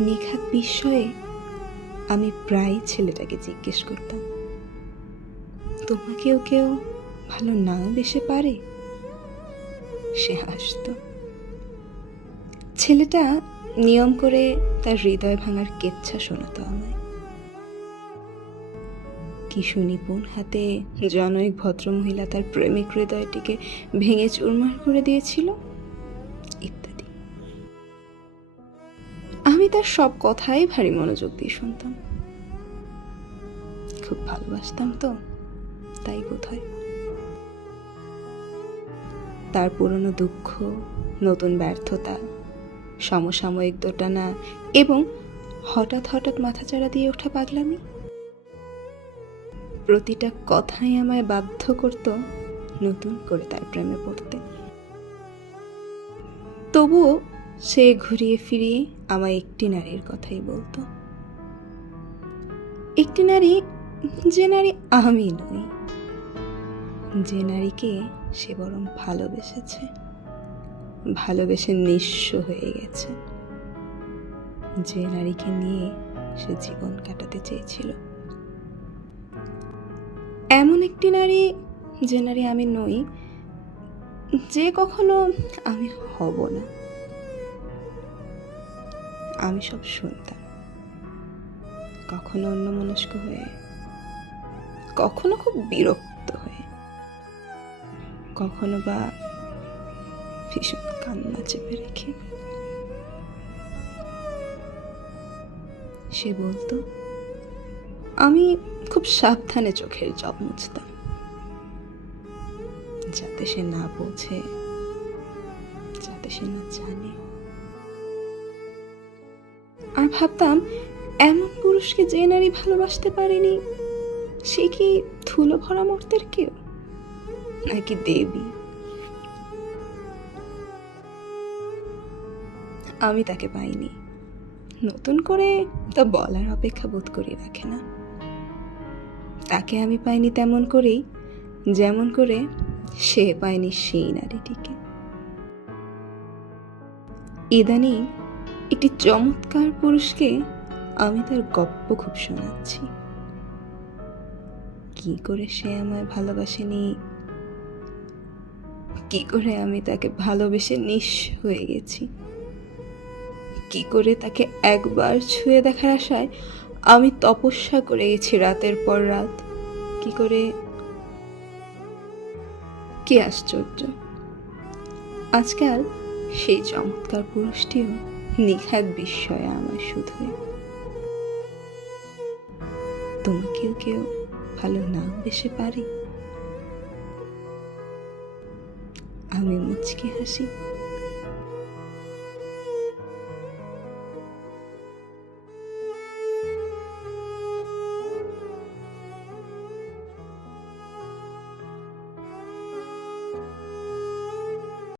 নিখাত বিস্ময়ে আমি প্রায় ছেলেটাকে জিজ্ঞেস করতাম, তোমাকেও কেউ ভালো নাও বেশে পারে? সে হাসত। ছেলেটা নিয়ম করে তার হৃদয় ভাঙার কেচ্ছা শোনাতো আমায়। কি সুনিপুণ হাতে জনৈক ভদ্রমহিলা তার প্রেমিক হৃদয়টিকে ভেঙে চুরমার করে দিয়েছিল? তার সব কথাই ভারী মনোযোগ দিয়ে শুনতাম। খুব ভালোবাসতাম তো, তাই হয় তার পুরনো দুঃখ, নতুন ব্যর্থতা, সমসাময়িক দোটানা এবং হঠাৎ হঠাৎ মাথাচাড়া দিয়ে ওঠা পাগলামি। প্রতিটা কথাই আমায় বাধ্য করত নতুন করে তার প্রেমে পড়তে। তবুও সে ঘুরিয়ে ফিরিয়ে আমায় একটি নারীর কথাই বলতো। একটি নারী যে নারী আমি নই, যে নারীকে সে বরং ভালোবেসেছে, ভালোবেসে নিঃস্ব হয়ে গেছে। যে নারীকে নিয়ে সে জীবন কাটাতে চেয়েছিল। এমন একটি নারী যে নারী আমি নই, যে কখনো আমি হব না। আমি সব শুনতাম। কখনো অন্যমনস্ক হয়ে, কখনো খুব বিরক্ত হয়ে, কখনো বা ভীষণ কান্না চেপে রেখে। সে বলতো, আমি খুব সাবধানে চোখের জব মুছতাম, যাতে সে না বোঝে, যাতে সে না জানে। আর ভাবতাম, এমন পুরুষকে যে নারী ভালোবাসতে পারেনি, সে কি ধুলো ভরা মর্তের কেউ? নাকি দেবী? আমি তাকে পাইনি। নতুন করে তা বলার অপেক্ষা বোধ করি রাখে না। তাকে আমি পাইনি তেমন করেই, যেমন করে সে পায়নি সেই নারীটিকে। ইদানিং একটি চমৎকার পুরুষকে আমি তার গপ্প খুব শোনাচ্ছি। কি করে সে আমায় ভালোবাসেনি? কি করে আমি তাকে ভালোবেসে নিঃস্ব হয়ে গেছি? কি করে তাকে একবার ছুঁয়ে দেখার আশায় আমি তপস্যা করে গেছি রাতের পর রাত? কি করে? কি আশ্চর্য। আজকাল সেই চমৎকার পুরুষটিও নিখাত বিস্ময় আমার শুধু তোমাকেও কেউ ভালো না বেসে পারি? আমি মুচকি হাসি